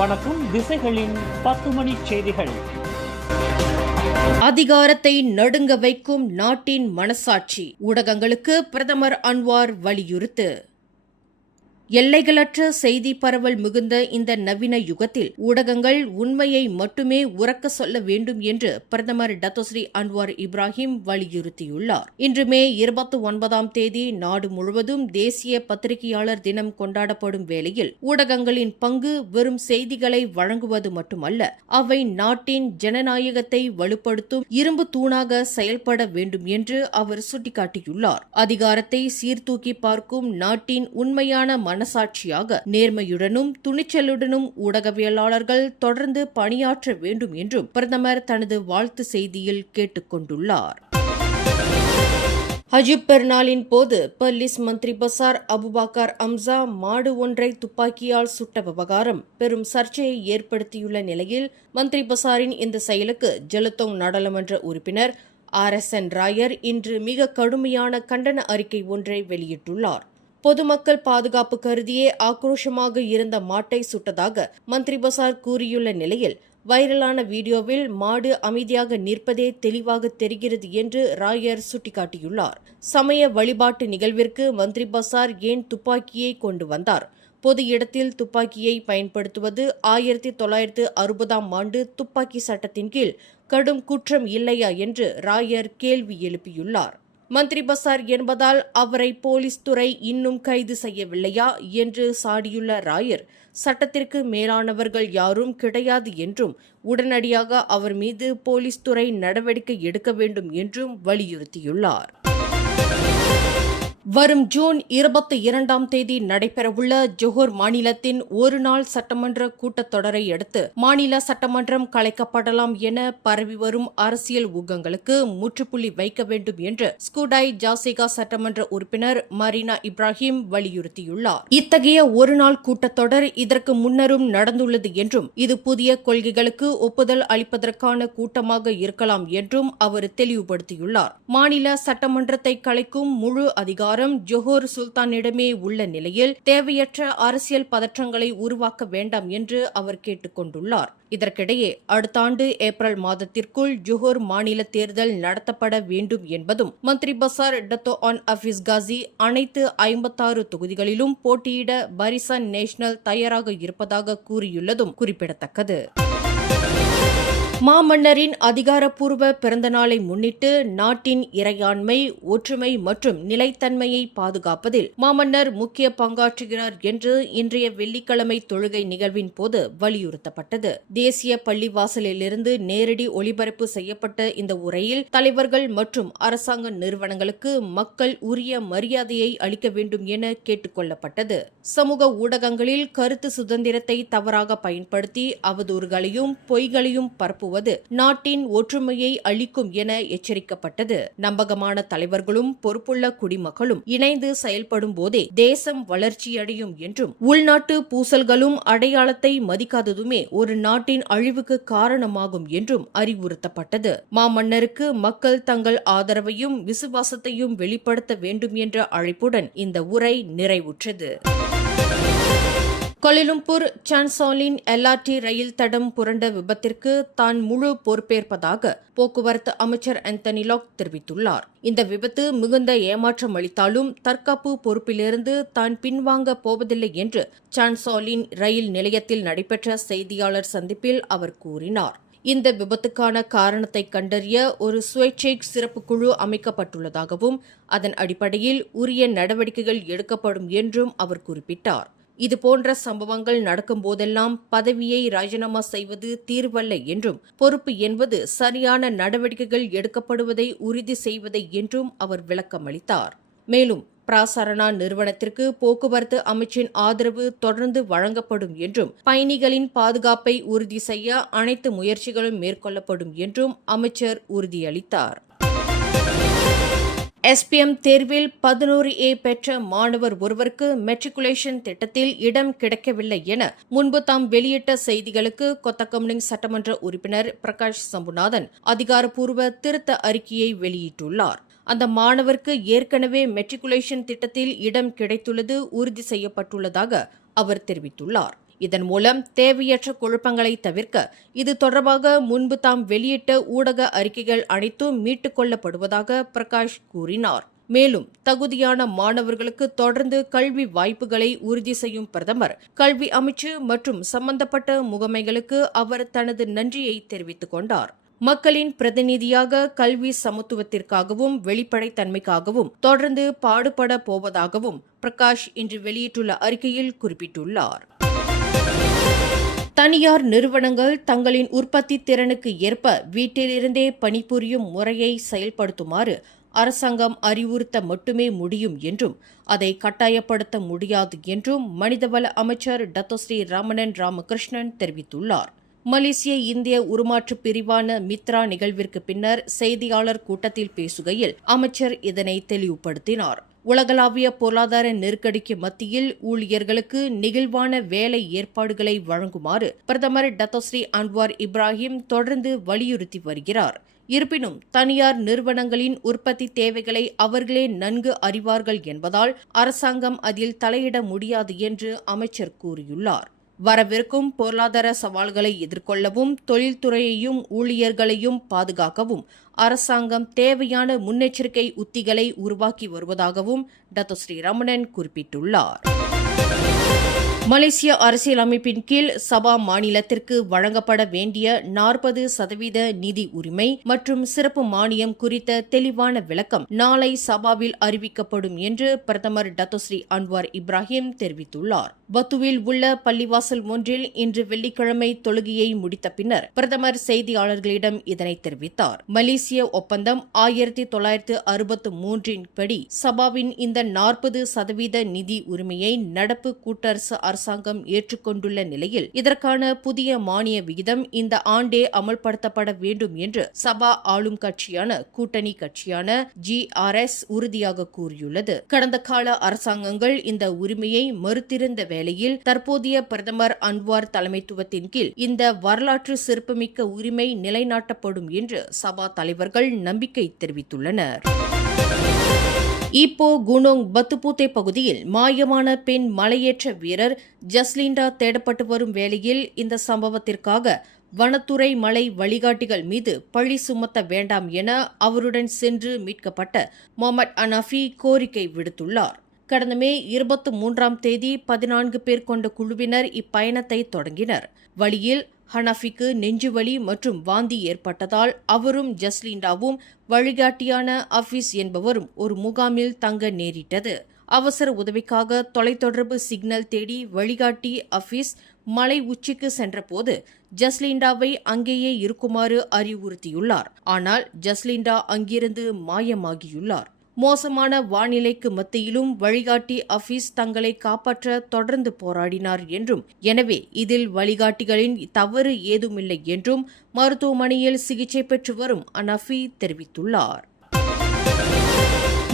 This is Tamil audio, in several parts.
வணக்கம். திசைகளின் 10 மணி செய்திகள். அதிகாரத்தை நடுங்க வைக்கும் நாட்டின் மனசாட்சி, ஊடகங்களுக்கு பிரதமர் அன்வார் வலியுறுத்து. எல்லைகளற்ற செய்தி பரவல் மிகுந்த இந்த நவீன யுகத்தில் ஊடகங்கள் உண்மையை மட்டுமே உரக்க சொல்ல வேண்டும் என்று பிரதமர் டத்தோஸ்ரீ அன்வார் இப்ராஹிம் வலியுறுத்தியுள்ளார். இன்று மே 29ஆம் தேதி நாடு முழுவதும் தேசிய பத்திரிகையாளர் தினம் கொண்டாடப்படும் வேளையில் ஊடகங்களின் பங்கு வெறும் செய்திகளை வழங்குவது மட்டுமல்ல, அவை நாட்டின் ஜனநாயகத்தை வலுப்படுத்தும் இரும்பு தூணாக செயல்பட வேண்டும் என்று அவர் சுட்டிக்காட்டியுள்ளார். அதிகாரத்தை சீர்தூக்கி பார்க்கும் நாட்டின் உண்மையான மனசாட்சியாக நேர்மையுடனும் துணிச்சலுடனும் ஊடகவியலாளர்கள் தொடர்ந்து பணியாற்ற வேண்டும் என்றும் பிரதமர் தனது வாழ்த்து செய்தியில் கேட்டுக் கொண்டுள்ளார். ஹஜ் பெருநாளின் போது பர்லிஸ் மந்திரி பசார் அபுபாக்கர் அம்சா மாடு ஒன்றை துப்பாக்கியால் சுட்ட விவகாரம் பெரும் சர்ச்சையை ஏற்படுத்தியுள்ள நிலையில் மந்திரி பசாரின் இந்த செயலுக்கு ஜெலுத்தோங் நாடாளுமன்ற உறுப்பினர் RSN ராயர் இன்று மிக கடுமையான கண்டன அறிக்கை ஒன்றை வெளியிட்டுள்ளார். பொதுமக்கள் பாதுகாப்பு கருதியே ஆக்ரோஷமாக இருந்த மாட்டை சுட்டதாக மந்திரி பசார் கூறியுள்ள நிலையில் வைரலான வீடியோவில் மாடு அமைதியாக நிற்பதே தெளிவாக தெரிகிறது என்று ராயர் சுட்டிக்காட்டியுள்ளார். சமய வழிபாட்டு நிகழ்விற்கு மந்திரி பசார் ஏன் துப்பாக்கியை கொண்டு வந்தார்? பொது இடத்தில் துப்பாக்கியை பயன்படுத்துவது 1960ஆம் ஆண்டு துப்பாக்கி சட்டத்தின் கீழ் கடும் குற்றம் இல்லையா என்று ராயர் கேள்வி எழுப்பியுள்ளார். மந்திரி பசார் என்பதால் அவரை போலீஸ் துறை இன்னும் கைது செய்யவில்லையா என்று சாடியுள்ள ராயர், சட்டத்திற்கு மேலானவர்கள் யாரும் கிடையாது என்றும் உடனடியாக அவர் மீது போலீஸ் துறை நடவடிக்கை எடுக்க வேண்டும் என்றும் வலியுறுத்தியுள்ளார். வரும் ஜூன் 22ஆம் தேதி நடைபெறவுள்ள ஜொஹோர் மாநிலத்தின் ஒருநாள் சட்டமன்ற கூட்டத்தொடரை அடுத்து மாநில சட்டமன்றம் கலைக்கப்படலாம் என பரவி வரும் அரசியல் ஊகங்களுக்கு முற்றுப்புள்ளி வைக்க வேண்டும் என்று ஸ்கூடாய் ஜாசிகா சட்டமன்ற உறுப்பினர் மரீனா இப்ராஹிம் வலியுறுத்தியுள்ளார். இத்தகைய ஒருநாள் கூட்டத்தொடர் இதற்கு முன்னரும் நடந்துள்ளது என்றும் இது புதிய கொள்கைகளுக்கு ஒப்புதல் அளிப்பதற்கான கூட்டமாக இருக்கலாம் என்றும் அவர் தெளிவுபடுத்தியுள்ளார். மாநில சட்டமன்றத்தை கலைக்கும் முழு அதிகாரம் ஜொஹோர் சுல்தானிடமே உள்ள நிலையில் தேவையற்ற அரசியல் பதற்றங்களை உருவாக்க வேண்டாம் என்று அவர் கேட்டுக் கொண்டுள்ளார். இதற்கிடையே அடுத்த ஆண்டு ஏப்ரல் மாதத்திற்குள் ஜொஹோர் மாநில தேர்தல் நடத்தப்பட வேண்டும் என்பதும் மந்திரி பசார் டத்தோ ஆன் அஃபீஸ் காசி அனைத்து 56 தொகுதிகளிலும் போட்டியிட பரிசன் நேஷனல் தயாராக இருப்பதாக கூறியுள்ளதும் குறிப்பிடத்தக்கது. மாமன்னரின் அதிகாரப்பூர்வ பிறந்தநாளை முன்னிட்டு நாட்டின் இறையாண்மை, ஒற்றுமை மற்றும் நிலைத்தன்மையை பாதுகாப்பதில் மாமன்னர் முக்கிய பங்காற்றுகிறார் என்று இன்றைய வெள்ளிக்கிழமை தொழுகை நிகழ்வின் போது வலியுறுத்தப்பட்டது. தேசிய பள்ளிவாசலிலிருந்து நேரடி ஒளிபரப்பு செய்யப்பட்ட இந்த உரையில் தலைவர்கள் மற்றும் அரசாங்க நிறுவனங்களுக்கு மக்கள் உரிய மரியாதையை அளிக்க வேண்டும் என கேட்டுக் கொள்ளப்பட்டது. சமூக ஊடகங்களில் கருத்து சுதந்திரத்தை தவறாக பயன்படுத்தி அவதூறுகளையும் பொய்களையும் பரப்புவது நாட்டின் ஒற்றுமையை அளிக்கும் என எச்சரிக்கப்பட்டது. நம்பகமான தலைவர்களும் பொறுப்புள்ள குடிமக்களும் இணைந்து செயல்படும் போதே தேசம் வளர்ச்சியடையும் என்றும் உள்நாட்டு பூசல்களும் அடையாளத்தை மதிக்காததுமே ஒரு நாட்டின் அழிவுக்கு காரணமாகும் என்றும் அறிவுறுத்தப்பட்டது. மாமன்னருக்கு மக்கள் தங்கள் ஆதரவையும் விசுவாசத்தையும் வெளிப்படுத்த வேண்டும் என்ற அழைப்புடன் இந்த உரை நிறைவுற்றது. கோலாலம்பூர் சான்சாலின் LRT ரயில் தடம் புரண்ட விபத்திற்கு தான் முழு பொறுப்பேற்பதாக போக்குவரத்து அமைச்சர் ஆந்தனி லாக் தெரிவித்துள்ளார். இந்த விபத்து மிகுந்த ஏமாற்றம் அளித்தாலும் தற்காப்பு பொறுப்பிலிருந்து தான் பின்வாங்க போவதில்லை என்று சான்சாலின் ரயில் நிலையத்தில் நடைபெற்ற செய்தியாளர் சந்திப்பில் அவர் கூறினார். இந்த விபத்துக்கான காரணத்தை கண்டறிய ஒரு சுயேட்சை சிறப்பு குழு அமைக்கப்பட்டுள்ளதாகவும் அதன் அடிப்படையில் உரிய நடவடிக்கைகள் எடுக்கப்படும் என்றும் அவர் குறிப்பிட்டார். இதுபோன்ற சம்பவங்கள் நடக்கும் போதெல்லாம் பதவியை ராஜினாமா செய்வது தீர்வல்ல என்றும் பொறுப்பு என்பது சரியான நடவடிக்கைகள் எடுக்கப்படுவதை உறுதி செய்வதை என்றும் அவர் விளக்கமளித்தார். மேலும் பிராசரணா நிறுவனத்திற்கு போக்குவரத்து அமைச்சின் ஆதரவு தொடர்ந்து வழங்கப்படும் என்றும் பயணிகளின் பாதுகாப்பை உறுதி செய்ய அனைத்து முயற்சிகளும் மேற்கொள்ளப்படும் என்றும் அமைச்சர் உறுதியளித்தார். SPM தேர்வில் 11A பெற்ற மாணவர் ஒருவருக்கு மெட்ரிகுலேஷன் திட்டத்தில் இடம் கிடைக்கவில்லை என முன்பு தாம் வெளியிட்ட செய்திகளுக்கு கொத்தகம்னிங் சட்டமன்ற உறுப்பினர் பிரகாஷ் சம்புநாதன் அதிகாரப்பூர்வ திருத்த அறிக்கையை வெளியிட்டுள்ளார். அந்த மாணவருக்கு ஏற்கனவே மெட்ரிகுலேஷன் திட்டத்தில் இடம் கிடைத்துள்ளது உறுதி செய்யப்பட்டுள்ளதாக அவர் தெரிவித்துள்ளார். இதன் மூலம் தேவையற்ற குழப்பங்களை தவிர்க்க இது தொடர்பாக முன்பு தாம் வெளியிட்ட ஊடக அறிக்கைகள் அனைத்தும் மீட்டுக் கொள்ளப்படுவதாக பிரகாஷ் கூறினார். மேலும் தகுதியான மாணவர்களுக்கு தொடர்ந்து கல்வி வாய்ப்புகளை உறுதி செய்யும் பிரதமர், கல்வி அமைச்சு மற்றும் சம்பந்தப்பட்ட முகமைகளுக்கு அவர் தனது நன்றியை தெரிவித்துக் கொண்டார். மக்களின் பிரதிநிதியாக கல்வி சமத்துவத்திற்காகவும் வெளிப்படைத்தன்மைக்காகவும் தொடர்ந்து பாடுபட போவதாகவும் பிரகாஷ் இன்று வெளியிட்டுள்ள அறிக்கையில் குறிப்பிட்டுள்ளார். தனியார் நிறுவனங்கள் தங்களின் உற்பத்தி திறனுக்கு ஏற்ப வீட்டிலிருந்தே பணிபுரியும் முறையை செயல்படுத்துமாறு அரசாங்கம் அறிவுறுத்த மட்டுமே முடியும் என்றும் அதை கட்டாயப்படுத்த முடியாது என்றும் மனிதவள அமைச்சர் டத்தோஸ்ரீ ரமணன் ராமகிருஷ்ணன் தெரிவித்துள்ளார். மலேசிய இந்திய உருமாற்று பிரிவான மித்ரா நிகழ்விற்கு பின்னர் செய்தியாளர் கூட்டத்தில் பேசுகையில் அமைச்சர் இதனை தெளிவுபடுத்தினார். உலகளாவிய பொருளாதார நெருக்கடிக்கு மத்தியில் ஊழியர்களுக்கு நெகிழ்வான வேலை ஏற்பாடுகளை வழங்குமாறு பிரதமர் டத்தோஸ்ரீ அன்வார் இப்ராஹிம் தொடர்ந்து வலியுறுத்தி வருகிறார். இருப்பினும் தனியார் நிறுவனங்களின் உற்பத்தி தேவைகளை அவர்களே நன்கு அறிவார்கள் என்பதால் அரசாங்கம் அதில் தலையிட முடியாது என்று அமைச்சர் கூறியுள்ளார். வரவிருக்கும் பொருளாதார சவால்களை எதிர்கொள்ளவும் தொழில்துறையையும் ஊழியர்களையும் பாதுகாக்கவும் அரசாங்கம் தேவையான முன்னெச்சரிக்கை உத்திகளை உருவாக்கி வருவதாகவும் டத்தோஸ்ரீ ரமணன் குறிப்பிட்டுள்ளார். மலேசிய அரசியலமைப்பின் கீழ் சபா மாநிலத்திற்கு வழங்கப்பட வேண்டிய 40% நிதி உரிமை மற்றும் சிறப்பு மானியம் குறித்த தெளிவான விளக்கம் நாளை சபாவில் அறிவிக்கப்படும் என்று பிரதமர் டத்தோஸ்ரீ அன்வார் இப்ராஹிம் தெரிவித்துள்ளார். பத்துவில் உள்ள பள்ளிவாசல் ஒன்றில் இன்று வெள்ளிக்கிழமை தொழுகையை முடித்த பின்னர் பிரதமர் செய்தியாளர்களிடம் இதனை தெரிவித்தார். மலேசிய ஒப்பந்தம் 1963 படி சபாவின் இந்த 40% நிதி உரிமையை நடப்பு கூட்டரசு அரசாங்கம் ஏற்றுக்கொண்டுள்ள நிலையில் இதற்கான புதிய மானிய விகிதம் இந்த ஆண்டே அமல்படுத்தப்பட வேண்டும் என்று சபா ஆளும் கட்சியான கூட்டணி கட்சியான GRS உறுதியாக கூறியுள்ளது. கடந்த கால அரசாங்கங்கள் இந்த உரிமையை மறுத்திருந்த வேளையில் தற்போதைய பிரதமர் அன்வார் தலைமைத்துவத்தின் கீழ் இந்த வரலாற்று சிறப்புமிக்க உரிமை நிலைநாட்டப்படும் என்று சபா தலைவர்கள் நம்பிக்கை தெரிவித்துள்ளனர். இப்போ குனோங் பத்துபூத்தே பகுதியில் மாயமான பெண் மலையேற்ற வீரர் ஜஸ்லிண்டா தேடப்பட்டு வரும் வேளையில் இந்த சம்பவத்திற்காக வனத்துறை மலை வழிகாட்டிகள் மீது பழி சுமத்த வேண்டாம் என அவருடன் சென்று மீட்கப்பட்ட முகமது அனாஃபி கோரிக்கை விடுத்துள்ளார். கடந்த மே 23 14 பேர் கொண்ட குழுவினர் இப்பயணத்தை தொடங்கினர். வழியில் ஹனாஃபிக்கு நெஞ்சுவலி மற்றும் வாந்தி ஏற்பட்டதால் அவரும் ஜஸ்லிண்டாவும் வழிகாட்டியான அஃபீஸ் என்பவரும் ஒரு முகாமில் தங்க நேரிட்டது. அவசர உதவிக்காக தொலைத்தொடர்பு சிக்னல் தேடி வழிகாட்டி அஃபீஸ் மலை உச்சிக்கு சென்றபோது ஜஸ்லிண்டாவை அங்கேயே இருக்குமாறு அறிவுறுத்தியுள்ளார். ஆனால் ஜஸ்லிண்டா அங்கிருந்து மாயமாகியுள்ளார். மோசமான வானிலைக்கு மத்தியிலும் வழிகாட்டி அஃபீஸ் தங்களை காப்பாற்ற தொடர்ந்து போராடினார் என்றும் எனவே இதில் வழிகாட்டிகளின் தவறு ஏதுமில்லை என்றும் மருத்துவமனையில் சிகிச்சை பெற்று வரும் அனாஃபி தெரிவித்துள்ளார்.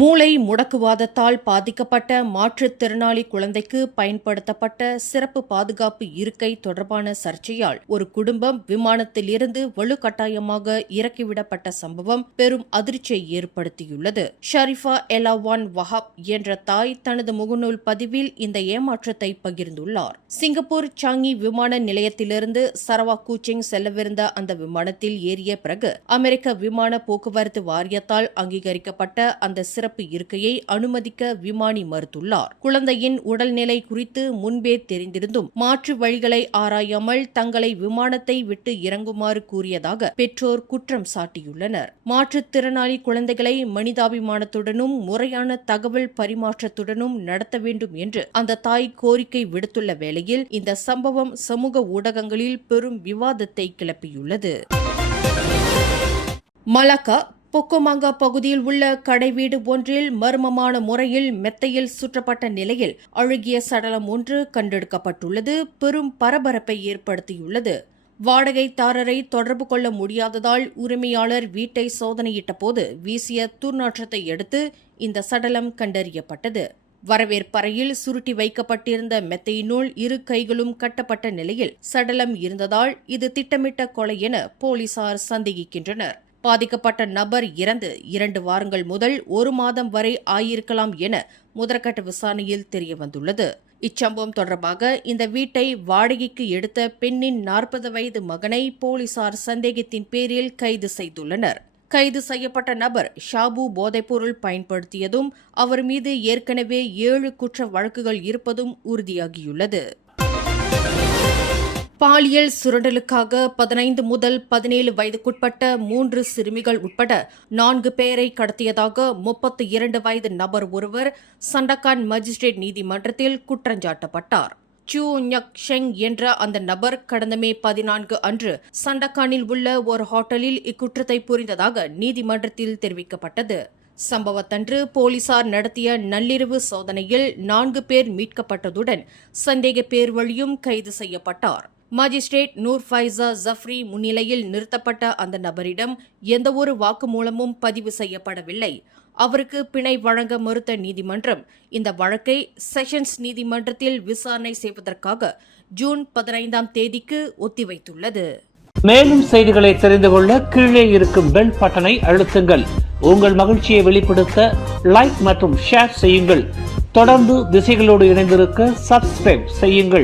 மூளை முடக்குவாதத்தால் பாதிக்கப்பட்ட மாற்றுத்திறனாளி குழந்தைக்கு பயன்படுத்தப்பட்ட சிறப்பு பாதுகாப்பு இருக்கை தொடர்பான சர்ச்சையால் ஒரு குடும்பம் விமானத்திலிருந்து வலுக்கட்டாயமாக இறக்கிவிடப்பட்ட சம்பவம் பெரும் அதிர்ச்சியை ஏற்படுத்தியுள்ளது. ஷரிஃபா எலாவான் வஹாப் என்ற தாய் தனது முகநூல் பதிவில் இந்த ஏமாற்றத்தை பகிர்ந்துள்ளார். சிங்கப்பூர் சாங்கி விமான நிலையத்திலிருந்து சரவா கூச்சிங் செல்லவிருந்த அந்த விமானத்தில் ஏறிய பிறகு அமெரிக்க விமான போக்குவரத்து வாரியத்தால் அங்கீகரிக்கப்பட்ட அந்த சிறப்பு இருக்கையை அனுமதிக்க விமானி மறுத்துள்ளார். குழந்தையின் உடல்நிலை குறித்து முன்பே தெரிந்திருந்தும் மாற்று வழிகளை ஆராயாமல் தங்களை விமானத்தை விட்டு இறங்குமாறு கூறியதாக பெற்றோர் குற்றம் சாட்டியுள்ளனர். மாற்றுத்திறனாளி குழந்தைகளை மனிதாபிமானத்துடனும் முறையான தகவல் பரிமாற்றத்துடனும் நடத்த வேண்டும் என்று அந்த தாய் கோரிக்கை விடுத்துள்ள வேளையில் இந்த சம்பவம் சமூக ஊடகங்களில் பெரும் விவாதத்தை கிளப்பியுள்ளது. மலாக்கா பொக்கோமாங்கா பகுதியில் உள்ள கடைவீடு ஒன்றில் மர்மமான முறையில் மெத்தையில் சுற்றப்பட்ட நிலையில் அழுகிய சடலம் ஒன்று கண்டெடுக்கப்பட்டுள்ளது பெரும் பரபரப்பை ஏற்படுத்தியுள்ளது. வாடகைதாரரை தொடர்பு கொள்ள முடியாததால் உரிமையாளர் வீட்டை சோதனையிட்ட போது வீசிய துர்நாற்றத்தை அடுத்து இந்த சடலம் கண்டறியப்பட்டது. வரவேற்பறையில் சுருட்டி வைக்கப்பட்டிருந்த மெத்தையினுள் இரு கைகளும் கட்டப்பட்ட நிலையில் சடலம் இருந்ததால் இது திட்டமிட்ட கொலை என போலீசார் சந்தேகிக்கின்றனர். பாதிக்கப்பட்ட நபர் இறந்து 2 வாரங்கள் முதல் 1 மாதம் வரை ஆயிருக்கலாம் என முதற்கட்ட விசாரணையில் தெரியவந்துள்ளது. இச்சம்பவம் தொடர்பாக இந்த வீட்டை வாடகைக்கு எடுத்த பெண்ணின் 40 வயது மகனை போலீசார் சந்தேகத்தின் பேரில் கைது செய்துள்ளனர். கைது செய்யப்பட்ட நபர் ஷாபு போதைப்பொருள் பயன்படுத்தியதும் அவர் மீது ஏற்கனவே 7 குற்ற வழக்குகள் இருப்பதும் உறுதியாகியுள்ளது. பாலியல் சுரண்டலுக்காக 15 முதல் 17 வயதுக்குட்பட்ட 3 சிறுமிகள் உட்பட 4 பேரை கடத்தியதாக 32 வயது நபர் ஒருவர் சண்டகான் மஜிஸ்ட்ரேட் நீதிமன்றத்தில் குற்றஞ்சாட்டப்பட்டார். சூ ஞக் ஷெங் என்ற அந்த நபர் கடந்த மே 14 அன்று சண்டகானில் உள்ள ஒரு ஹோட்டலில் இக்குற்றத்தை புரிந்ததாக நீதிமன்றத்தில் தெரிவிக்கப்பட்டது. சம்பவத்தன்று போலீசார் நடத்திய நள்ளிரவு சோதனையில் 4 பேர் மீட்கப்பட்டதுடன் சந்தேக பேர் வழியும் கைது செய்யப்பட்டார். மாஜிஸ்ட்ரேட் நூர் ஃபைசா ஜஃப்ரி முன்னிலையில் நிறுத்தப்பட்ட அந்த நபரிடம் எந்தவொரு வாக்குமூலமும் பதிவு செய்யப்படவில்லை. அவருக்கு பிணை வழங்க மறுத்த நீதிமன்றம் இந்த வழக்கை செஷன்ஸ் நீதிமன்றத்தில் விசாரணை செய்வதற்காக ஜூன் 15ஆம் தேதிக்கு ஒத்திவைத்துள்ளது. மேலும் செய்திகளை தெரிந்து கொள்ள கீழே இருக்கும் பெல் பட்டனை அழுத்துங்கள். உங்கள் மகிழ்ச்சியை வெளிப்படுத்த லைக் மற்றும் ஷேர் செய்யுங்கள். தொடர்ந்து திசைகளோடு இணைந்திருக்க சப்ஸ்கிரைப் செய்யுங்கள்.